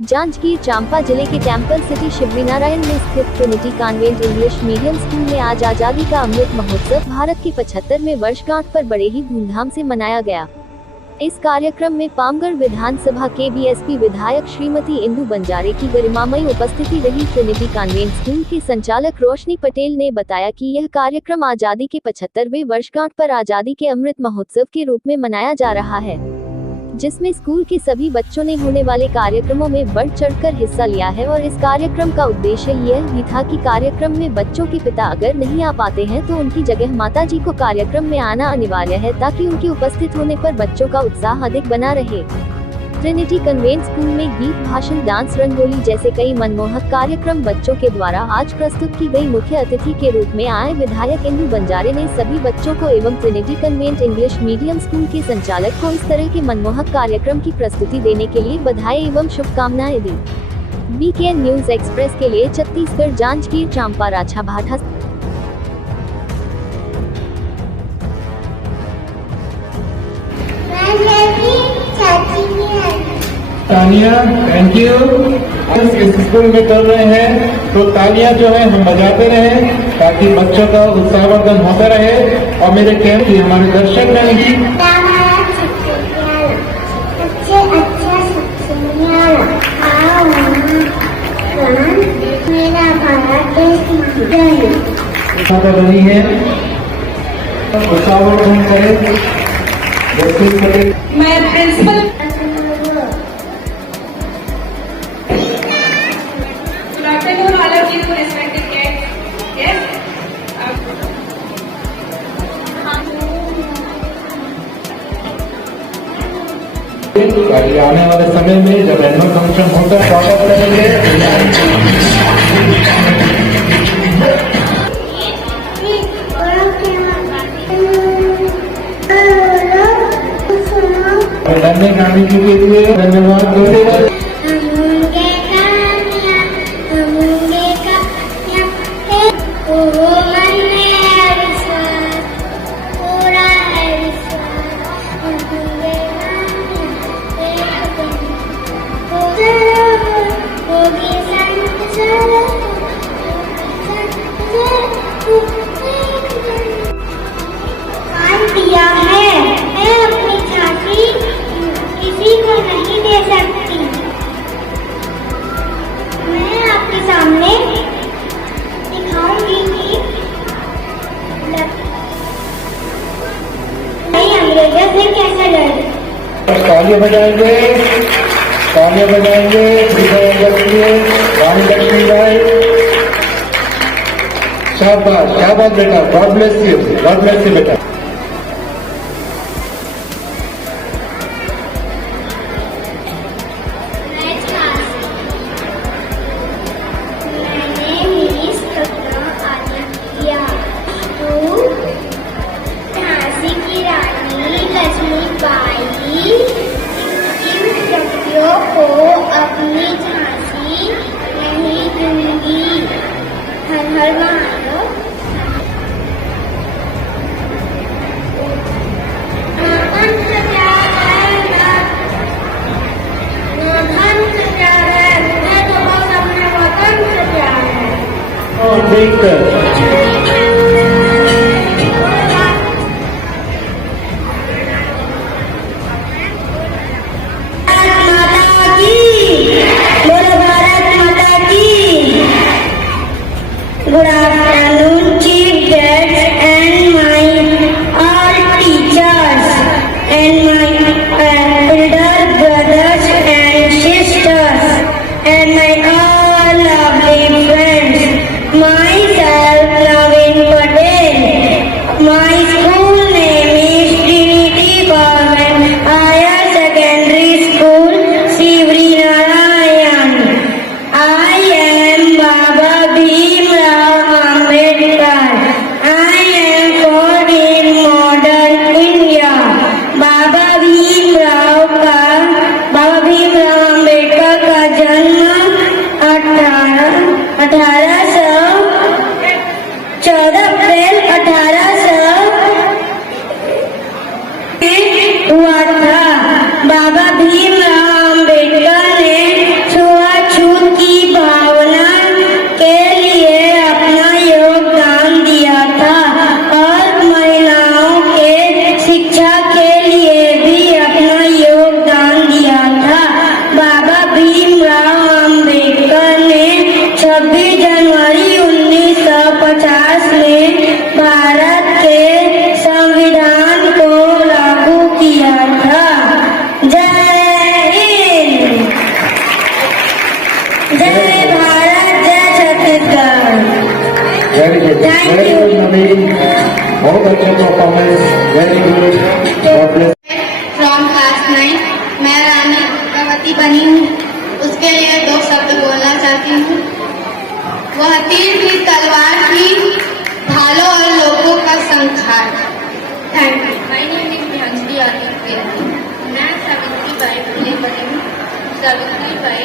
जांजगीर चांपा जिले के temple city Shivrinarayan में स्थित Trinity convent English medium school में आज आजादी का अमृत महोत्सव भारत की 75वें वर्षगांठ पर बड़े ही धूमधाम से मनाया गया। इस कार्यक्रम में पामगढ़ विधानसभा के बीएसपी विधायक श्रीमती इंदु बंजारे की गरिमामयी उपस्थिति रही। ट्रिनिटी कॉन्वेंट स्कूल के संचालक रोशनी पटेल ने बताया कि यह कार्यक्रम आजादी के 75वें वर्षगांठ पर आजादी के अमृत महोत्सव के रूप में मनाया जा रहा है, जिसमें स्कूल के सभी बच्चों ने होने वाले कार्यक्रमों में बढ़ चढ़कर हिस्सा लिया है। और इस कार्यक्रम का उद्देश्य यह भी था कि कार्यक्रम में बच्चों के पिता अगर नहीं आ पाते हैं तो उनकी जगह माताजी को कार्यक्रम में आना अनिवार्य है, ताकि उनके उपस्थित होने पर बच्चों का उत्साह अधिक बना रहे। ट्रिनिटी कॉन्वेंट स्कूल में गीत, भाषण, डांस, रंगोली जैसे कई मनमोहक कार्यक्रम बच्चों के द्वारा आज प्रस्तुत की गई। मुख्य अतिथि के रूप में आए विधायक इंदु बंजारे ने सभी बच्चों को एवं Trinity convent English medium school के संचालक को इस तरह के मनमोहक कार्यक्रम की प्रस्तुति देने के लिए बधाई एवं शुभकामनाएं दी। वीकेएन न्यूज एक्सप्रेस के लिए छत्तीसगढ़ जांजगीर चांपा राछा भाटा। तालियां, थैंक यू। इस स्कूल में कर रहे हैं तो तालियां जो है हम बजाते रहें ताकि बच्चों का उत्साहवर्धन होता रहे। और मेरे कैंप की हमारे दर्शक रहेंगी बनी है, उत्साहवर्धन करें। मैं प्रिंसिपल आने वाले समय में जब एनुअल फंक्शन होता है स्वागत करेंगे। गाने के लिए धन्यवाद। दिया है, मैं अपनी झांकी किसी को नहीं दे सकती। मैं आपके सामने दिखाऊंगी कि अंग्रेजों से कैसे लड़े। तालियां बजाएंगे, तालियां बजाएंगे। रानी लक्ष्मीबाई, शाबाश शाबाश बेटा, God bless you, God bless you बेटा। को अपनी झांसी नहीं दूंगी। हर हर Mahadev. Good afternoon, Chief Guests and my all teachers and my elder brothers and sisters and my all lovely friends. Myself, Naveen Patel. My school name is Trinity Government Higher Secondary School, Shivrinaarayan. I am Baba Bhimrao Ambedkar. I am born in modern India. Baba Bhimrao Ambedkar का जन्म 14 अप्रैल 1800 हुआ था। बाबा भीमराव अम्बेडकर ने 26 जनवरी 1950 में भारत के संविधान को लागू किया था। जय हिंद, जय भारत, जय Chhattisgarh. Very good, very good Naveen, बहुत अच्छा performance, very good, god bless. From class 9 मैं रानी दुर्गावती बनी हूँ। उसके लिए 2 शब्द बोलना चाहती हूँ। वह तीर की तलवार थी, भालों और लोगों का संहार। Thank you. My name is Anjali Aditya. मैं सावित्रीबाई फुले बनी हूँ। सावित्रीबाई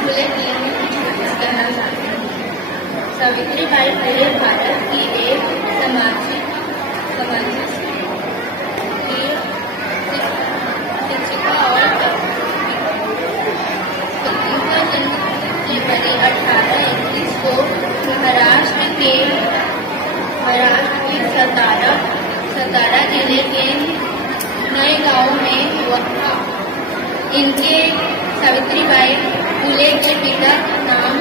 फुले के लिए मैं कुछ कहना चाहती हूँ। सावित्रीबाई फुले भारत की एक सामाजिक शिक्षिका और उनका जन्म सबसे पहले 1831 को महाराष्ट्र के सतारा जिले के नए गांव में हुआ था। इनके सावित्रीबाई फुले के पिता का नाम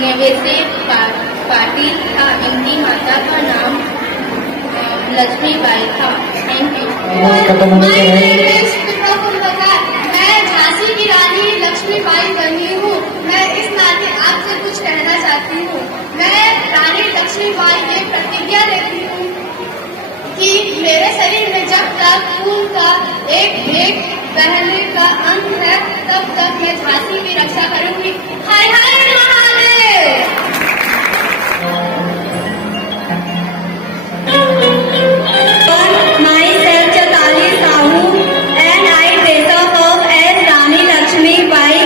नेवेसे पाटिल था। इनकी माता का नाम लक्ष्मीबाई था। Thank you. मैं झांसी की रानी लक्ष्मीबाई बनी हूँ। मैं इस नाते आपसे कुछ कहना चाहती हूँ। मैं रानी लक्ष्मीबाई ने प्रतिज्ञा लेती हूँ कि मेरे शरीर में जब तक खून का एक भेद बहने का अंत है तब तक मैं झांसी की रक्षा करूंगी। हर हर Mahadev. Myself Chatali Sahu and I dress up as Rani Lakshmibai।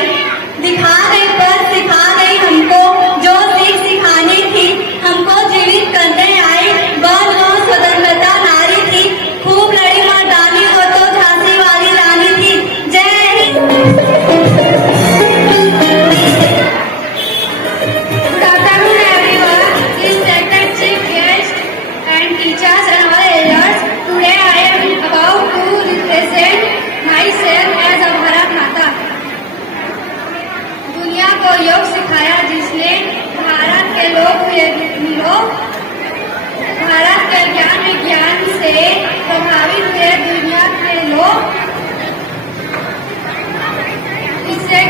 दिखा गई पर सिखा गई हमको जो सीख सिखानी थी, हमको जीवित करने आई वह स्वतंत्रता नारी थी। खूब लड़ी मर्दानी वो तो झांसी वाली रानी थी। जय Hind. Good afternoon everyone, respected chief guests and teachers and our elders. Today I am about to represent myself as a Bharat माता। दुनिया को योग सिखाया जिसने भारत के लोग हुए निरोग। भारत के ज्ञान विज्ञान से प्रभावित हुए दुनिया के लोग। इससे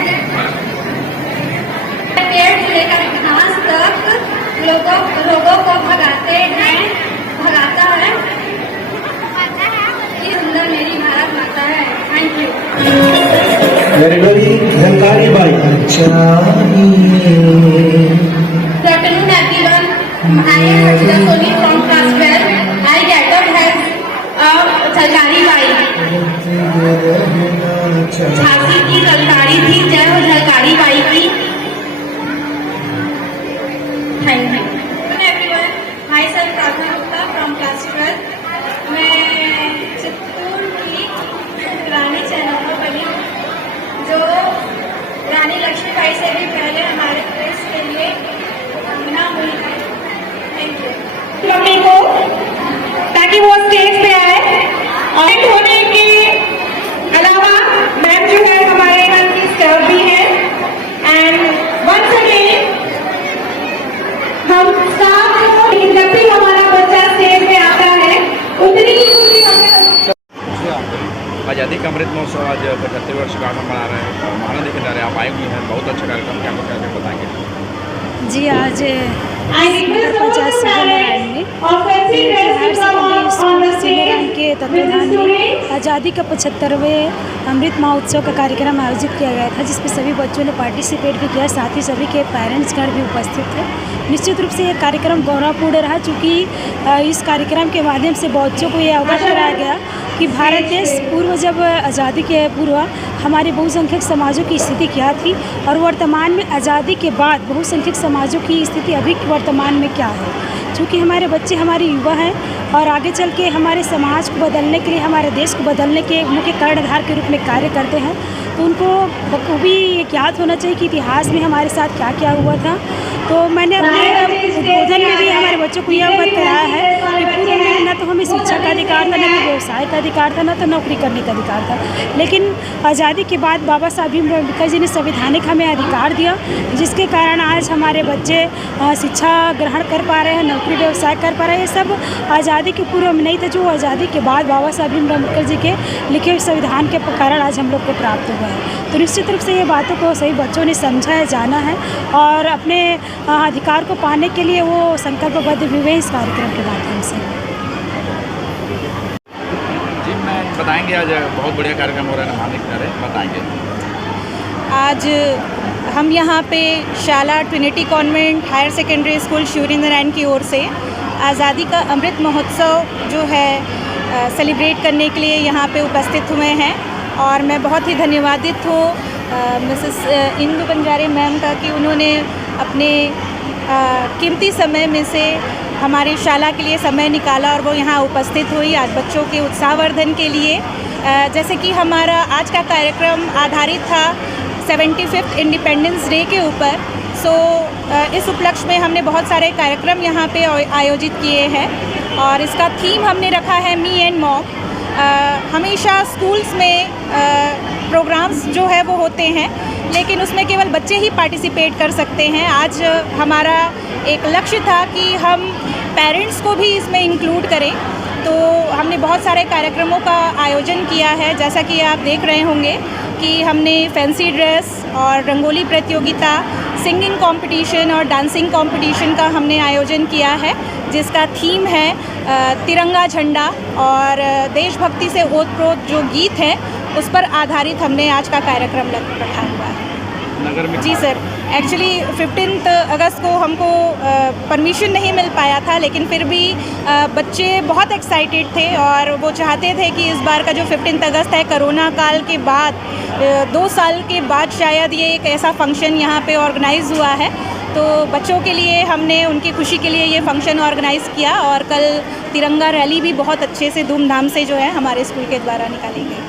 पेड़ से लेकर घास तक रोगों को भगाता है। ये सुंदर मेरी भारत माता है। Thank you. Very very Jhalkari Bai. Good afternoon everyone. I am Harshita Soni from class 12. I get up as a Jhalkari Bai. Jhansi की झलकारी थी, जय हो झलकारी बाई की। Thank you. एवरीवन, myself प्रार्थना गुप्ता from class 12. मैं चित्तूर की रानी चैनल पर बनी हूँ, जो रानी लक्ष्मीबाई से भी पहले हमारे देश के लिए कामना हुई है। Thank you. मम्मी को ताकि वो स्टेज पे आए और होने के अलावा मैम जो है हमारे यहाँ की स्टाफ भी है। एंड वंस अगेन हम स्टाफ को जब भी हमारा बच्चा स्टेज पे आता है उतनी ही खुशी हमें। आज़ादी का अमृत महोत्सव आज 75 वर्ष का मना रहे हैं और महाना देखने जा रहे हैं। आप आए हुए हैं, बहुत अच्छा कार्यक्रम, क्या क्या बताएंगे? जी आज पंचायत सीनियर में हायर सेकेंडरी स्कूल सीनियर के तत्वाधान में आज़ादी का 75वें अमृत महोत्सव का कार्यक्रम आयोजित किया गया था, जिसमें सभी बच्चों ने पार्टिसिपेट भी किया, साथ ही सभी के पेरेंट्स घर भी उपस्थित थे। निश्चित रूप से ये कार्यक्रम गौरवपूर्ण रहा, चूँकि इस कार्यक्रम के माध्यम से बच्चों को ये अवगत कराया गया कि भारत देश पूर्व जब आज़ादी के पूर्व हमारे बहुसंख्यक समाजों की स्थिति क्या थी और वर्तमान में आज़ादी के बाद बहुसंख्यक समाजों की स्थिति अभी वर्तमान में क्या है। चूँकि हमारे बच्चे हमारे युवा हैं और आगे चल के हमारे समाज को बदलने के लिए, हमारे देश को बदलने के मुख्य कर्णधार के रूप में कार्य करते हैं, तो उनको बखूबी याद होना चाहिए कि इतिहास में हमारे साथ क्या क्या हुआ था तो मैंने अपने उद्बोधन में भी हमारे बच्चों को यह अवगत कराया है कि पूर्व में न तो हमें शिक्षा का अधिकार था, न तो व्यवसाय का अधिकार था, न तो नौकरी करने का अधिकार था। लेकिन आज़ादी के बाद बाबा साहब भीमराव अम्बेडकर जी ने संवैधानिक हमें अधिकार दिया, जिसके कारण आज हमारे बच्चे शिक्षा ग्रहण कर पा रहे हैं, नौकरी व्यवसाय कर पा रहे हैं। ये सब आज़ादी के पूर्व में नहीं था, जो आज़ादी के बाद बाबा साहब भीमराव अम्बेडकर जी के लिखे हुए संविधान के कारण आज हम लोग को प्राप्त हुआ है। तो निश्चित रूप से ये बातों को सही बच्चों ने समझा है, जाना है और अपने अधिकार को पाने के लिए वो संकल्पबद्ध भी हुए इस कार्यक्रम के माध्यम से। जी मैं बताएंगे, आज बहुत बढ़िया कार्यक्रम हो रहा है नमामि किनारे, बताएंगे। आज हम यहाँ पे शाला Trinity Convent Higher Secondary School Shivrinarayan की ओर से आज़ादी का अमृत महोत्सव जो है सेलिब्रेट करने के लिए यहाँ पे उपस्थित हुए हैं और मैं बहुत ही धन्यवादित हूँ मिसेस इंदु बंजारे मैम का कि उन्होंने अपने कीमती समय में से हमारी शाला के लिए समय निकाला और वो यहाँ उपस्थित हुई आज बच्चों के उत्साहवर्धन के लिए। जैसे कि हमारा आज का कार्यक्रम आधारित था 75th इंडिपेंडेंस डे के ऊपर। इस उपलक्ष्य में हमने बहुत सारे कार्यक्रम यहाँ पे आयोजित किए हैं और इसका थीम हमने रखा है मी एंड मॉम। हमेशा स्कूल्स में प्रोग्राम्स जो है वो होते हैं, लेकिन उसमें केवल बच्चे ही पार्टिसिपेट कर सकते हैं। आज हमारा एक लक्ष्य था कि हम पेरेंट्स को भी इसमें इंक्लूड करें, तो हमने बहुत सारे कार्यक्रमों का आयोजन किया है। जैसा कि आप देख रहे होंगे कि हमने फैंसी ड्रेस और रंगोली प्रतियोगिता, सिंगिंग कंपटीशन और डांसिंग कंपटीशन का हमने आयोजन किया है, जिसका थीम है तिरंगा झंडा और देशभक्ति से ओतप्रोत जो गीत है उस पर आधारित हमने आज का कार्यक्रम रखा हुआ है। नगर में जी सर, एक्चुअली 15 अगस्त को हमको परमिशन नहीं मिल पाया था, लेकिन फिर भी बच्चे बहुत एक्साइटेड थे और वो चाहते थे कि इस बार का जो 15 अगस्त है, कोरोना काल के बाद 2 साल के बाद शायद ये एक ऐसा फंक्शन यहाँ पे ऑर्गेनाइज़ हुआ है। तो बच्चों के लिए हमने उनकी खुशी के लिए ये फंक्शन ऑर्गेनाइज़ किया और कल तिरंगा रैली भी बहुत अच्छे से धूमधाम से जो है हमारे स्कूल के द्वारा निकाली गई।